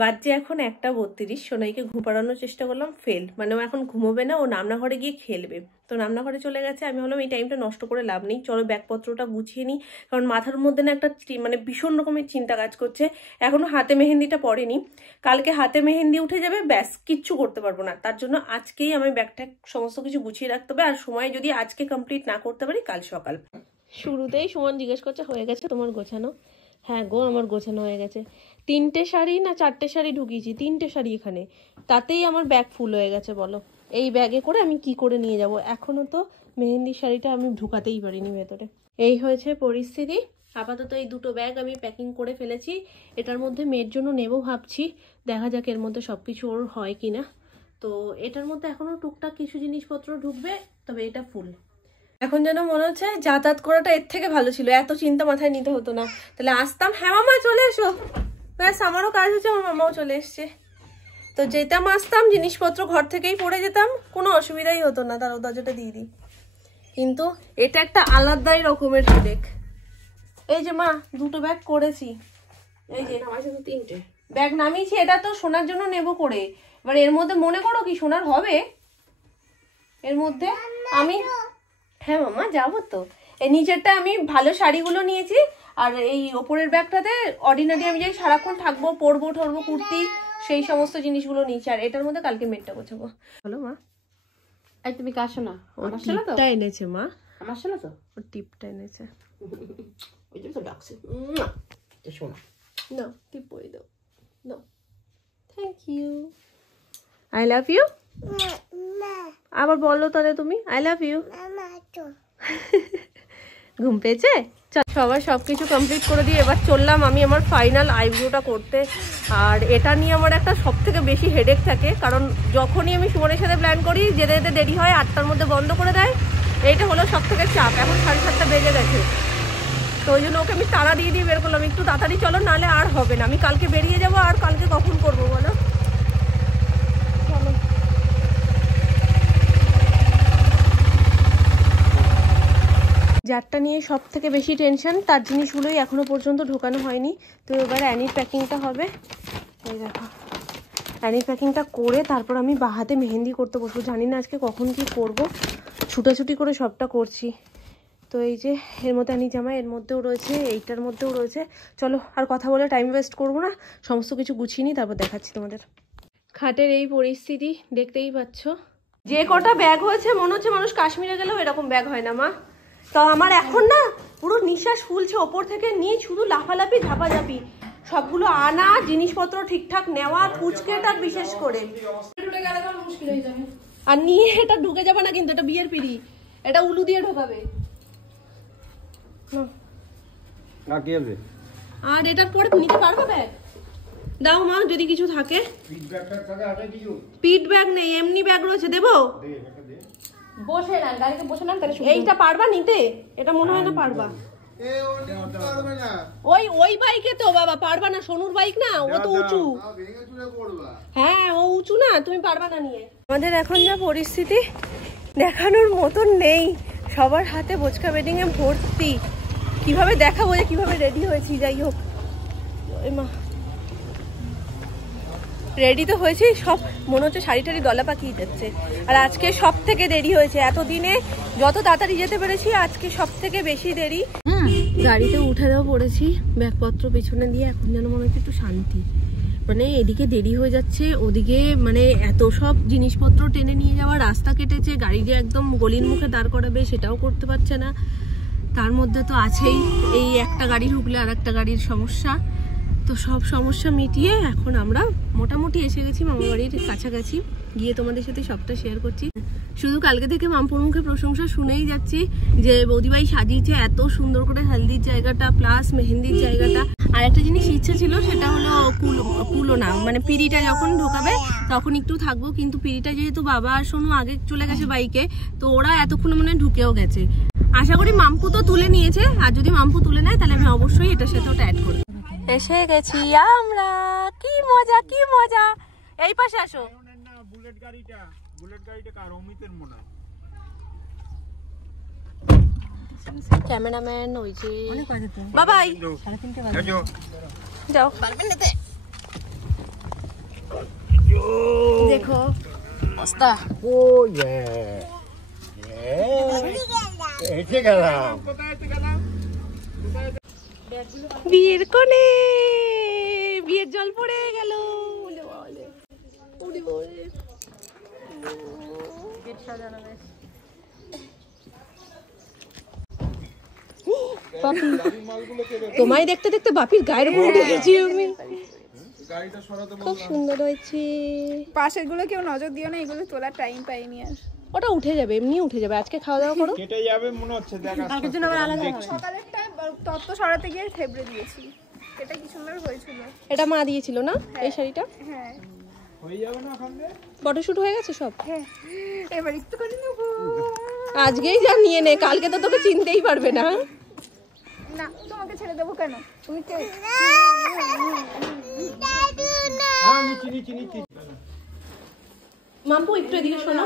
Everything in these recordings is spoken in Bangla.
বাজে এখন 1:32। সোনাইকে ঘুম পাড়ানোর চেষ্টা করলাম, ফেল। মানে ও এখন ঘুমোবে না, ও রান্নাঘরে গিয়ে খেলবে। তো রান্নাঘরে চলে গেছে। আমি ভাবলাম এই টাইমটা নষ্ট করে লাভ নেই, চলো ব্যাগপত্রটা গুছিয়ে নিই। কারণ মাথার মধ্যে না একটা মানে ভীষণ রকমের চিন্তা কাজ করছে। এখনো হাতে মেহেন্দিটা পড়েনি, কালকে হাতে মেহেন্দি উঠে যাবে, ব্যাস কিচ্ছু করতে পারবো না। তার জন্য আজকেই আমি ব্যাগটা সমস্ত কিছু গুছিয়ে রাখতে হবে। আর সময় যদি আজকে কমপ্লিট না করতে পারি, কাল সকাল। শুরুতেই সুমন জিজ্ঞেস করছে হয়ে গেছে তোমার গোছানো? হ্যাঁ গো, আমার গোছানো হয়ে গেছে। 3টে শাড়ি না 4টে শাড়ি ঢুকিয়েছি, 3টে শাড়ি এখানে, তাতেই আমার ব্যাগ ফুল হয়ে গেছে। বলো এই ব্যাগে করে আমি কি করে নিয়ে যাব? এখনো তো মেহেন্দির শাড়িটা আমি ঢুকাতেই পারিনি ভেতরে। এই হয়েছে পরিস্থিতি। আপাতত এই দুটো ব্যাগ আমি প্যাকিং করে ফেলেছি। এটার মধ্যে মেয়ের জন্য নেব ভাবছি, দেখা যাক এর মধ্যে সব কিছু ওর হয় কিনা। তো এটার মধ্যে এখনো টুকটাক কিছু জিনিসপত্র ঢুকবে, তবে এটা ফুল। এখন যেন মনে হচ্ছে যাতায়াত করাটা এর থেকে ভালো ছিল, এত চিন্তা মাথায় নিতে হতো না। তাহলে আসতাম, হ্যাঁ মামা চলে এসো, ব্যাস আমারও কাজ হচ্ছে, আমার মামাও চলে এসছে। তো যেতাম আসতাম, জিনিসপত্র ঘর থেকেই পড়ে যেতাম, কোনো অসুবিধাই হতো না। তার দরজাটা দিয়ে দিই। কিন্তু এটা একটা আলাদাই রকমের হেডেক। এই যে মা, দুটো ব্যাগ করেছি, এই যে 3টে ব্যাগ নামিয়েছি। এটা তো সোনার জন্য নেব করে, এবার এর মধ্যে মনে করো কি সোনার হবে এর মধ্যে। আমি হ্যাঁ মামা যাবো তো। এই নিচেরটা আমি ভালো শাড়িগুলো নিয়েছি, আর এই ওপরের ব্যাগটাতে অর্ডিনারি আমি যাই সারাক্ষণ থাকবো, পরবো ঠরবো, কুর্তি, সেই সমস্ত জিনিসগুলো নিয়েছি। আর এটার মধ্যে কালকে মেটটা গোছাবো। বলো মা। এই তুমি কাশো না, আমার শালা তো টিপটা এনেছে মা, আমার শালা তো ও টিপটা এনেছে। ওই জন্য তো ডাকছে। তো শোনো না, টিপ পরে দাও। No thank you, I love you. আবার বলো তাহলে তুমি আই লাভ ইউ। ঘুম পেয়েছে? সবার সবকিছু কমপ্লিট করে দিয়ে এবার চললাম আমি আমার ফাইনাল আইব্রোটা করতে। আর এটা নিয়ে আমার একটা সব থেকে বেশি হেডেক থাকে, কারণ যখনই আমি সুমনের সাথে প্ল্যান করি যেতে যেতে দেরি হয়, 8টার মধ্যে বন্ধ করে দেয়। এইটা হলো সব থেকে চাপ। এখন 7:30 বেজে গেছে, তো ওই জন্য ওকে আমি তাড়া দিয়ে বের করলাম, একটু তাড়াতাড়ি চলো, নাহলে আর হবে না। আমি কালকে বেরিয়ে যাবো, আর কালকে কখন করবো বলো? যারটা নিয়ে সব থেকে বেশি টেনশন, তার জিনিসগুলোই এখনো পর্যন্ত ঢোকানো হয়নি। তো এবার অ্যানির প্যাকিংটা হবে। এই দেখো, অ্যানির প্যাকিংটা করে তারপর আমি বাহাতে মেহেন্দি করতে বসবো। জানি না আজকে কখন কি করব, ছুটাছুটি করে সবটা করছি। তো এই যে এর মধ্যে অ্যানি জামা, এর মধ্যেও রয়েছে, এইটার মধ্যেও রয়েছে। চলো আর কথা বলে টাইম ওয়েস্ট করবো না, সমস্ত কিছু গুছিয়ে নিই, তারপর দেখাচ্ছি তোমাদের। খাটের এই পরিস্থিতি দেখতেই পাচ্ছ। যে কটা ব্যাগ হয়েছে মনে হচ্ছে মানুষ কাশ্মীরে গেলেও এরকম ব্যাগ হয় না মা। তো আমার এখন না পুরো নিঃশ্বাস ফুলছে, ওপর থেকে নিয়ে শুধু লাফালাফি ঝাপাঝাপি, সবগুলো আনা, জিনিসপত্র ঠিকঠাক নেওয়া, কুচকেটা বিশেষ করে। আর নিয়ে এটা ঢুকে যাবে না কিন্তু, এটা বিয়ের পিড়ি, এটা উলু দিয়ে ঢোকাবে। আর এটার পরে নিতে পারবে ব্যাগ? দাও মা যদি কিছু থাকে। পিট ব্যাগ নেই, এমনি ব্যাগ রয়েছে, দেবো? বসে না, গাড়িতে বসে না, তাহলে এইটা পারবা নিতে? এটা মনে হয় না পারবা। ওই বাইকে তো বাবা পারবা না, সোনুর বাইক না, ও তো উঁচু। হ্যাঁ ও উঁচু না, তুমি পারবা না নিয়ে। আমাদের এখন যা পরিস্থিতি দেখানোর মতন নেই, সবার হাতে বোচকা বেডিং এ ভর্তি। কিভাবে দেখাবো যে কিভাবে রেডি হয়েছি? যাই হোক, মা রেডি তো হয়েছি, সব মনে হচ্ছে শাড়ি টাড়ি দলা পাকিয়ে যাচ্ছে। আর আজকে সব থেকে দেরি হয়েছে, এতদিনে যত তাড়াতাড়ি যেতে পেরেছি আজকে সব থেকে বেশি দেরি। গাড়িতে উঠে দেওয়া পড়েছি ব্যাগপত্র পেছনে দিয়ে, এখন যেন মনে হচ্ছে একটু শান্তি। মানে এদিকে দেরি হয়ে যাচ্ছে, ওদিকে মানে এত সব জিনিসপত্র টেনে নিয়ে যাওয়া, রাস্তা কেটেছে, গাড়ি যে একদম গলির মুখে দাঁড় করাবে সেটাও করতে পারছে না। তার মধ্যে তো আছেই এই একটা গাড়ি ঢুকলে আর একটা গাড়ির সমস্যা। তো সব সমস্যা মিটিয়ে এখন আমরা মোটামুটি এসে গেছি মামা বাড়ির কাছাকাছি, গিয়ে তোমাদের সাথে সবটা শেয়ার করছি। শুধু কালকে থেকে মামপুর মুখে প্রশংসা শুনেই যাচ্ছি যে বৌদিভাই সাজিয়েছে এত সুন্দর করে হলদির জায়গাটা প্লাস মেহেন্দির জায়গাটা। আর একটা জিনিস ইচ্ছা ছিল, সেটা হলো কুলো না, মানে পিড়িটা যখন ঢোকাবে তখন একটু থাকবো, কিন্তু পিড়িটা যেহেতু বাবা আর সোনু আগে চলে গেছে বাইকে, তো ওরা এতক্ষণে মানে ঢুকেও গেছে। আশা করি মাম্পু তো তুলে নিয়েছে, আর যদি মাম্পু তুলে নেয় তাহলে আমি অবশ্যই এটার সাথে ওটা অ্যাড করবো। এসে গেছি আমরা, কি মজা কি মজা। এই পাশে আসো। বুলেট গাড়িটা কার? অমিতের মনে হয়। ক্যামেরাম্যান ওই যে বাবাই, যাও পারবেন নিতে। দেখো অবস্থা। ও ইয়ে এসে গেলাম। বিয়ের কোণে বিয়ের জল পড়ে গেল। তোমায় দেখতে দেখতে বাপির গায়ের উপর উঠে গেছি আমি। খুব সুন্দর হয়েছে। পাশের গুলো কেউ নজর দিও না, এগুলো তোলার টাইম পাইনি আর। ওটা উঠে যাবে, এমনি উঠে যাবে। আজকে খাওয়া দাওয়া করো। কেটে যাবে মনে হচ্ছে, দেখ কালকের জন্য আবার আলাদা হবে। সকালেরটা তত্ত্ব সরাতে গিয়ে থেবড়ে দিয়েছি। এটা কি সুন্দর হয়েছিল। এটা মা দিয়েছিল না এই শাড়িটা? হ্যাঁ হয়ে যাবে না ওখানে। ফটোশুট হয়ে গেছে সব? হ্যাঁ, এবার একটু করে নেবো। আজকেই যা নিয়ে নে, কালকে তো তোকে চিনতেই পারবে না। না, তোমাকে ছেড়ে দেবো কেন? তুমি কে? হ্যাঁ নিচি মাম্পু একটু এদিকে শোনো।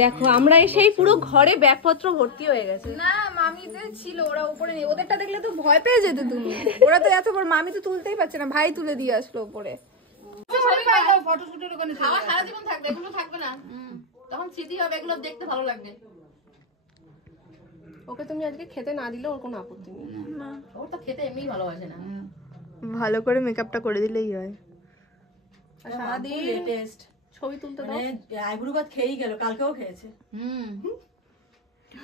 দেখো আমরা এসেই পুরো ঘরে ব্যাগপত্র ভর্তি হয়ে গেছে। না, মামিদের ছিল, ওরা উপরে নেই। ওদেরটা দেখলে তো ভয় পেয়ে যেতে তুমি। ওরা তো এত বড়, মামি তো তুলতেই পারছে না, ভাই তুলে দিয়ে আসলো উপরে। ফটোশুটের ওখানে খাওয়া সারা জীবন থাকবে, এগুলো থাকবে না। তখন স্মৃতি হবে, এগুলো দেখতে ভালো লাগবে। ওকে তুমি আজকে খেতে না দিলে ওর কোনো আপত্তি নেই। না, ওর তো খেতে এমনিই ভালোবাসে না। ভালো করে মেকআপটা করে দিলেই হয়। সারাদিন লেটেস্ট ছবি তুলতে দাও। আইবুড়ো ভাত খেয়েই গেল, কালকেও খেয়েছে।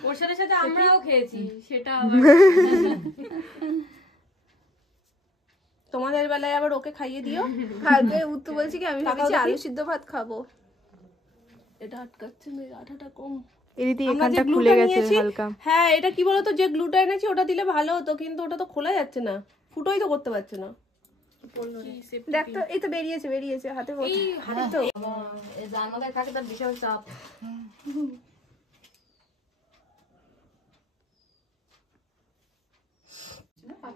ওর সাথে সাথে আমরাও খেয়েছি, সেটা তোমাদের বেলায় আবার ওকে খাইয়ে দিও। কালকে উত্তু বলছি কি আমি ভেবেছি আলু সিদ্ধ ভাত খাবো। এটা আটকাচ্ছে না, আঠাটা কম। এদিকে আমরা যে এখানটা খুলে গ্লুটা গেছে নিয়েছি, হালকা। হ্যাঁ এটা কি বলতো, যে গ্লুটা এনেছি ওটা দিলে ভালো হতো, কিন্তু ওটা তো খোলা যাচ্ছে না, ফুটোই তো করতে পারছে না। দেখ তো, এই তো বেরিয়েছে হাতে এই হাতে তো এই জানমাদের কাছে তার বিশাল চাপ।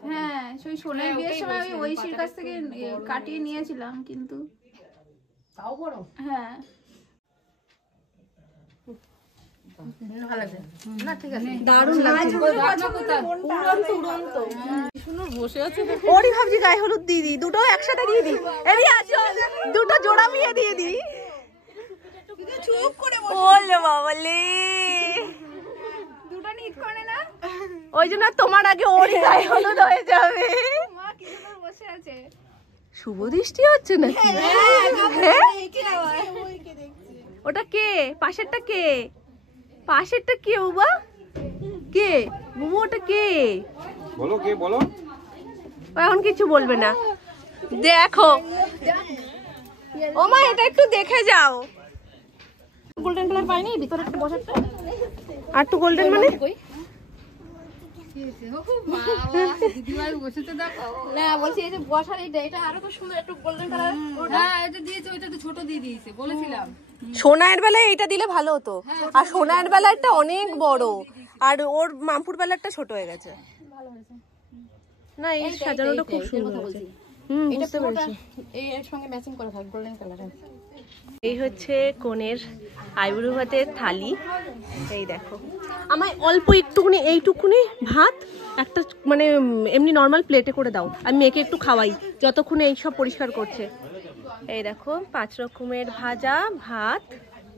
হ্যাঁ, সেই সোনার বিয়ের সময় আমি ঐশীর কাছ থেকে কাটিয়ে নিয়েছিলাম, কিন্তু তাও বড়। হ্যাঁ ভালো লাগছে না? ঠিক আছে, দারুণ লাগছে। বসে আছে। ওরই ভাবছি গায়ে হলুদ দিয়ে দিই, দুটো একসাথে দিয়ে দিই। এদিকে আসো, দুটো জোড়া বিয়ে দিয়ে দিই। চুপ করে বলে বাবালে, দুটো নিট করে না, ওই জন্য তোমার আগে ওরই গায়ে হলুদ হয়ে যাবে। মা কি সুন্দর বসে আছে। শুভ দৃষ্টি হচ্ছে নাকি? ওটা কে? পাশেরটা কে? পাশেরটা কে বাবা? কে বুবু? ওটা কে? বলো কে বলো। এখন কিছু বলবে না। দেখো ও মা, এটা একটু দেখে যাও। গোল্ডেন কালার পাইনি ভিতরে একটু বসাতে। আর তো গোল্ডেন মানে না বলছি এই যে বসার এটা আরো খুব সুন্দর, একটু গোল্ডেন কালার। হ্যাঁ এটা দিয়েছে, ওইটা তো ছোট দিয়ে দিয়েছে, বলেছিলাম। সোনার বেলায় এইটা দিলে ভালো হতো, আর সোনার বেলারটা অনেক বড়, আর ওর মামপুর বেলারটা ছোট হয়ে গেছে। না এই সাজানোটা খুব সুন্দর হয়েছে। বুঝতে পেরেছি। এই এর সঙ্গে ম্যাচিং করা থাকে গোল্ডেন কালারের। এই হচ্ছে কনের আইবুড়ো ভাতের থালি। এই দেখো, আমায় অল্প একটুকুনি, এইটুকুনি ভাত একটা মানে এমনি নর্মাল প্লেটে করে দাও, আমি মেয়েকে একটু খাওয়াই যতক্ষণে এই সব পরিষ্কার করছে। এই দেখো 5 রকমের ভাজা ভাত,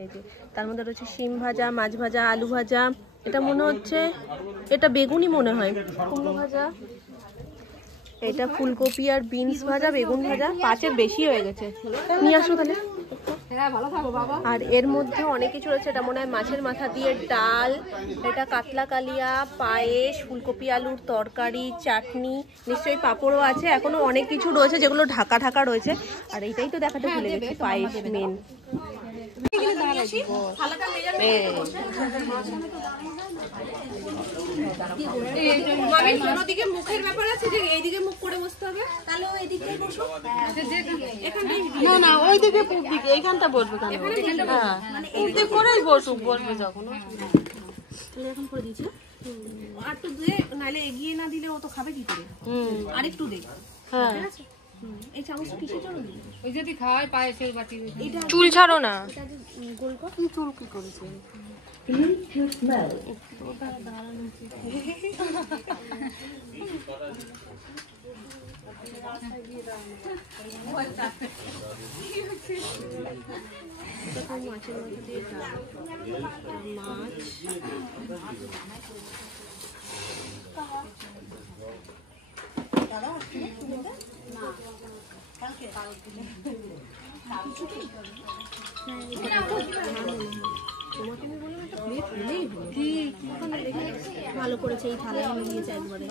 এই যে তার মধ্যে রয়েছে শিম ভাজা, মাছ ভাজা, আলু ভাজা, এটা মনে হচ্ছে এটা বেগুনি মনে হয়, কুমড়ো ভাজা, এটা ফুলকপি আর বিনস ভাজা, বেগুন ভাজা। 5-এর বেশি হয়ে গেছে, নিয়ে আসো তাহলে। হ্যাঁ ভালো থাকো বাবা। আর এর মধ্যে অনেক কিছু রয়েছে, এটা মনে হয় মাছের মাথা দিয়ে ডাল, এটা কাতলা কালিয়া, পায়েস, ফুলকপি আলুর তরকারি, চাটনি, নিশ্চয়ই পাঁপড়ও আছে, এখনো অনেক কিছু রয়েছে যেগুলো ঢাকা ঢাকা রয়েছে। আর এইটাই তো দেখাতে ভুলে গেছি, পায়েস মেন। অন্যদিকে মুখের ব্যাপার আছে, যে এইদিকে মুখ করে বসতে হবে, তাহলে এইদিকে বসো। না না ওইদিকে পূব দিকে, এইখানটা বসবে কেন? হ্যাঁ পূব দিক করেই বসুক, বসবে যখন। তাহলে এখন করে দিয়েছে, আর একটু দে, নাহলে এগিয়ে না দিলে ও তো খাবে কি করে। আর একটু দে। হ্যাঁ এই চামচটা কিসের জন্য দিই? ওই যদি খাওয়াই পায়েসের বাটি। চুল ছাড়ো না। গোল কর। চুল কি করেছে? মাছের মাথা দিয়ে মাছ, ভালো করেছে এই থালায় আমি দিয়েছি একবারে।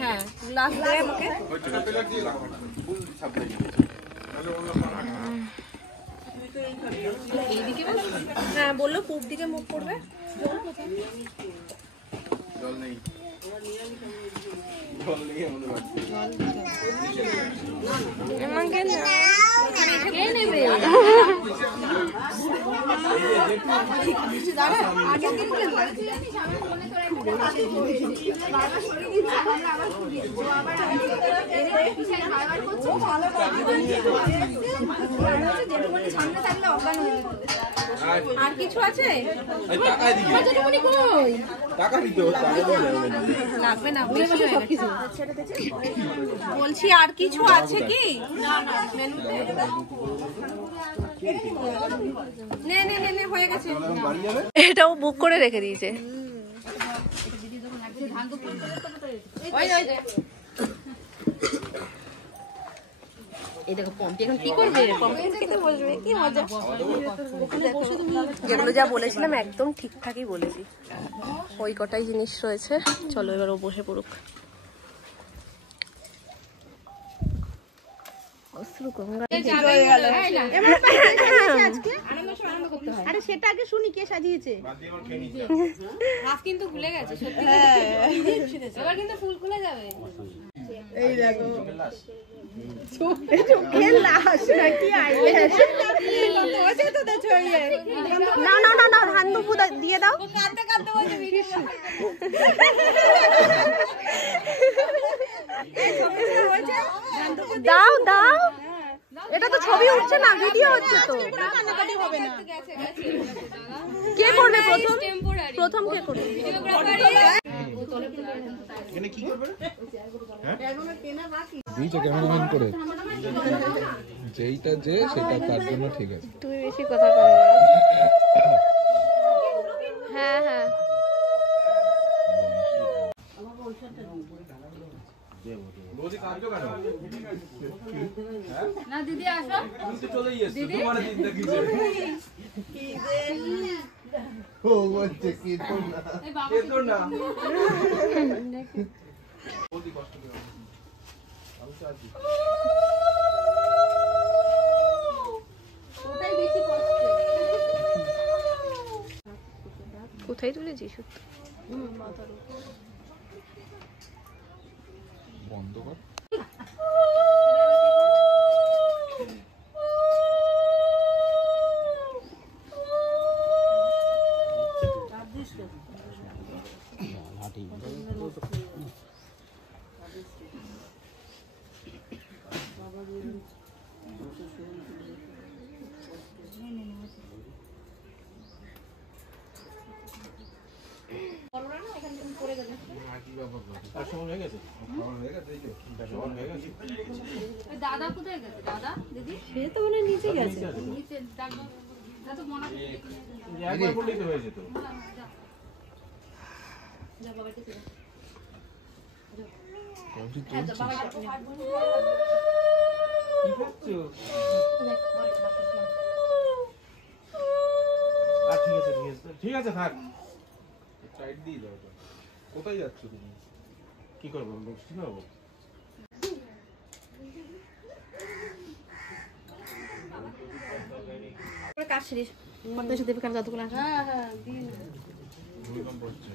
হ্যাঁ গ্লাস দেয় আমাকে। হ্যাঁ বললো পূব দিকে মুখ করবে। জল নেই আমাকে না কে নেবে? আর কিছু আছে? টাকা দিতে লাগবে না বলছি, আর কিছু আছে কি? নে নে নে নে হয়ে গেছে। এটাও বুক করে রেখে দিয়েছে। যেগুলো যা বলেছিলাম একদম ঠিকঠাকই বলেছি। ওই কটাই জিনিস রয়েছে, চলো এবার ও বসে পড়ুক। আরে সেটা আগে শুনি কে সাজিয়েছে। হাফ কিন্তু খুলে গেছে সত্যি, এবার কিন্তু ফুল খুলে যাবে। এই দেখো চোখের লাশ নাকি আইল্যাশ ওটা তো দেখো না না না না ধান দুপু দিয়ে দাও। কাঁদতে কাঁদতে বলছে ভিডিও দাও দাও, এটা তো ছবি উঠছে না, ভিডিও হচ্ছে তো। কান্নাকাটি হবে না। কে করবে প্রথম? প্রথম কে করবে? এখানে কি করবে? দিয়েছে ক্যামেরাম্যান করে, যেইটা যে সেটা তার জন্য ঠিক আছে। তুমি বেশি কথা বলো। হ্যাঁ হ্যাঁ রোজই কাঁদছো কেন? না দিদি আসো, তুমি তো চলেই এসছো, তোমার চিন্তা কিসের? ও বলছে কি তো না, এ তো না। অতি কষ্ট করে আমি চাচ্ছি। ওটাই বেশি কষ্ট। কোথায় তুলেছিস? বন্ধ কর। দাদা কোথায় গেছে? দাদা দিদি সে তো মনে নিচে গেছে। নিচে ডাকবো, তো মনে একবার বললেই তো হয়ে যেত। কি খাচ্ছো? ঠিক আছে থাক, টাইট দিয়ে দাও। কোথায় যাচ্ছ তুমি? কি করবো? বৃষ্টি খাবো? কাজ শেষ আপনার সাথে কাজ যতক্ষণ আসে। হ্যাঁ হ্যাঁ ভূমিকম্প হচ্ছে।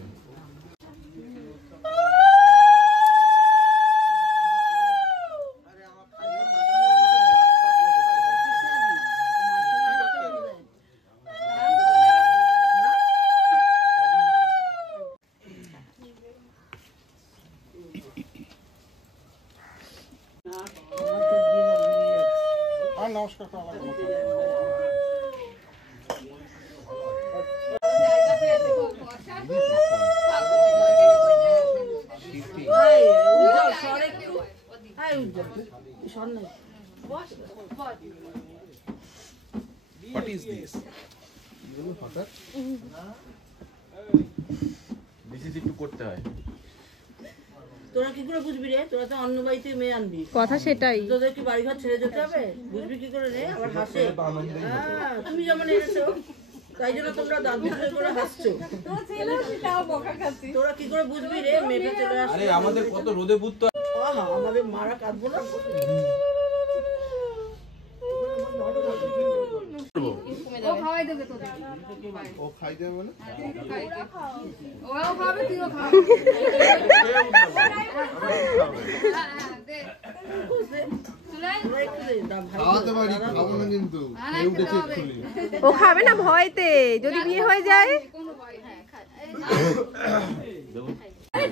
নমস্কার। What is this? This is একটু করতে হয়। তোরা কি করে বুঝবি রে? তোরা তো অন্য বাড়িতে মেয়ে আনবি। কথা সেটাই। তোদের কি বাড়ি ঘর ছেড়ে যেতে হবে? বুঝবি কি করে রে? আবার হাসে। তুমি যেমন এনেছো তাই জন্য তোমরা দাঁত করে হাসছো। তোরা কি করে বুঝবি রে মেয়েটা চলে আসছে? আরে আমাদের কত রোদে বুঝতে আমাদের মারা কাঁদবো না। ও খাওয়াই দেবে তোদের। ও খাই দেবে মানে ওরাও খাবে তুইও খাবি। খাওয়াতে পারি, খাবো না কিন্তু উঠে চেক খুলি। ও খাবে না ভয়তে, যদি বিয়ে হয়ে যায়।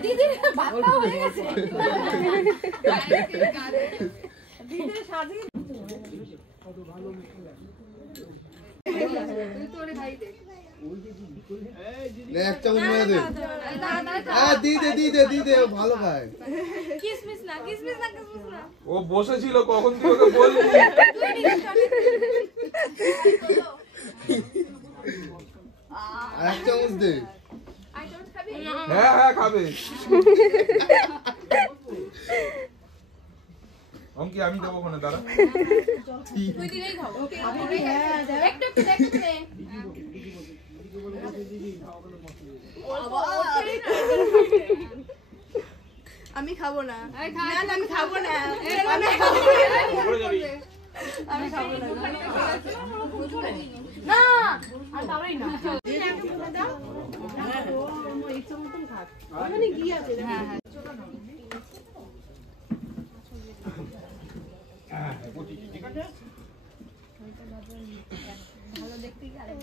দিদির বাচ্চা হয়ে গেছে। দিদির শাদি তুই তোরে ভাই দে। লে একটা উন্নয় দে। দি দে ভালো খায়। কিসমিস না কিসমিস না কিসমিস না। ও বসেছিল কখন তুই ওকে বললি? আর এক চামচ দে। হ্যাঁ খাবে। অঙ্কি আমি দেবো ওখানে দাঁড়া। তুই দিলেই খাও। একটু একটু দে। আমি খাবো না। না আমি খাবো না। আমি খাবো না। না আর তাওরাই না। ওখানে কি আছে? হ্যাঁ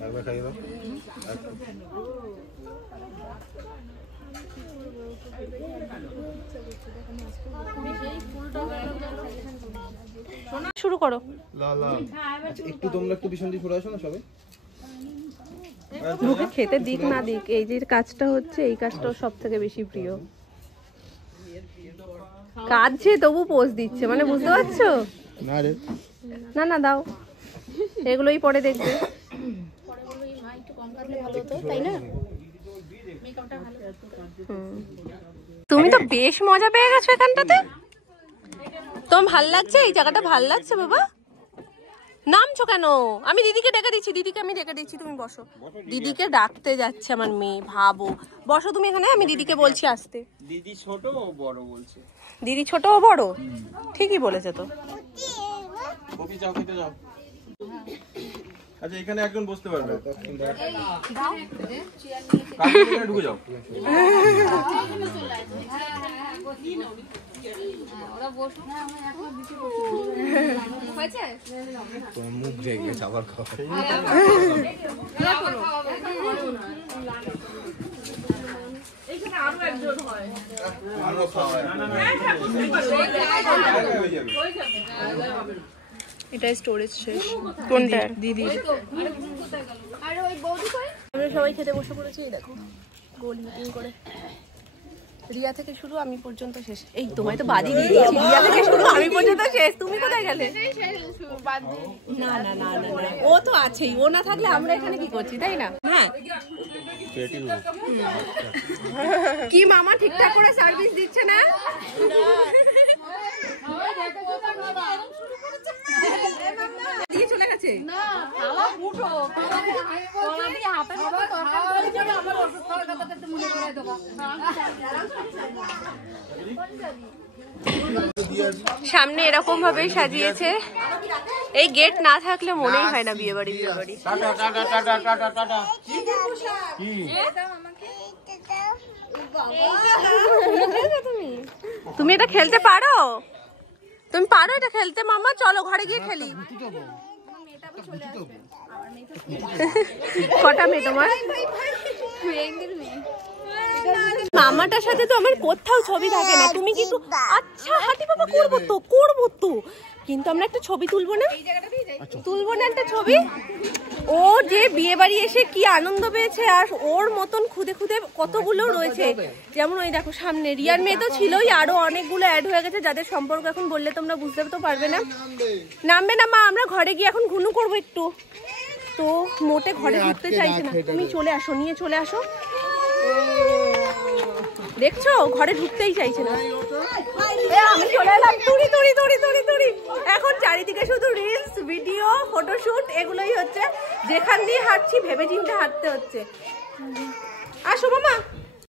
একবার খাইয়ে দাও। শুরু করো। একটু তোমরা একটু পিছন দিয়ে সরে আসো না সবাই। মুখে খেতে দিক না দিক, এই যে কাজটা হচ্ছে এই কাজটা সব থেকে বেশি প্রিয়। কাজে তবু পোজ দিচ্ছে, মানে বুঝতে পারছো? না রে না না দাও, এগুলোই পরে দেখবে। তুমি তো বেশ মজা পেয়ে গেছো এখানটাতে। তোমার ভাল লাগছে? এই জায়গাটা ভাল লাগছে বাবা? নামছো কেন? আমি দিদিকে ডেকে দিচ্ছি, তুমি বসো। দিদিকে ডাকতে যাচ্ছে আমার মেয়ে, ভাবো। বসো তুমি এখানে, আমি দিদিকে বলছি আসতে। দিদি ছোট ও বড় বলছে। দিদি ছোট ও বড়? ঠিকই বলেছে তো। কফি চাও, খেতে যাও। আচ্ছা এখানে একজন বসতে পারবে। ঢুকে যাও। মুখ রেগে গেছে আবার খাওয়া। এটা স্টোরেজ শেষ। কোনটা? দিদি। আমরা সবাই খেতে বসে পড়েছি, এই দেখো গোল মিটিং করে। রিয়া থেকে শুরু আমি পর্যন্ত শেষ। এই তোমায় তো বাদই দিয়ে দিয়েছি, রিয়া থেকে শুরু আমি পর্যন্ত শেষ। তুমি কোথায় গেলে? না না না না না, ও তো আছেই, ও না থাকলে আমরা এখানে কি করছি, তাই না? হ্যাঁ কি মামা ঠিকঠাক করে সার্ভিস দিচ্ছে না? দিয়ে চলে গেছে। না খাওয়া ফুটো কলা দিয়ে হাতে খাওয়া দরকার বলে যে আমার ওষুধ খাওয়ার কথা তো মনে করে দেবো। সামনে এরকম ভাবেই সাজিয়েছে। এই গেট না থাকলে মনেই হয় না বিয়ে বাড়ি। Tata tata tata tata tata. তুমি এটা খেলতে পারো? তুমি পারো এটা খেলতে মামা? চলো ঘরে গিয়ে খেলি। কটা মেয়ে তোমার? মামাটার সাথে তো আমার কোথাও ছবি থাকে না। তুমি কিন্তু আচ্ছা হাতি বাবা করবো তো কিন্তু আমরা একটা ছবি তুলবো না একটা ছবি? ও যে বিয়ে বাড়ি এসে কি আনন্দ পেয়েছে, আর ওর মতন খুদে খুদে কতগুলো রয়েছে। যেমন ওই দেখো সামনে রিয়ার মেয়ে তো ছিলই, আরো অনেকগুলো অ্যাড হয়ে গেছে যাদের সম্পর্ক এখন বললে তোমরা বুঝতে তো পারবে না। নামবে না মা, আমরা ঘরে গিয়ে এখন ঘুনু করবো একটু। তো মোটে ঘরে ঢুকতে চাইছে না। তুমি চলে আসো, নিয়ে চলে আসো। দেখছো ঘরে ঢুকতেই চাইছে না। আমি চলে এলাম, তুড়ি তুড়ি তুড়ি তুড়ি তুড়ি। এখন চারিদিকে শুধু রিলস, ভিডিও, ফটোশুট এগুলোই হচ্ছে। যেখান দিয়ে হাঁটছি ভেবে চিন্তে হাঁটতে হচ্ছে। আসো মামা।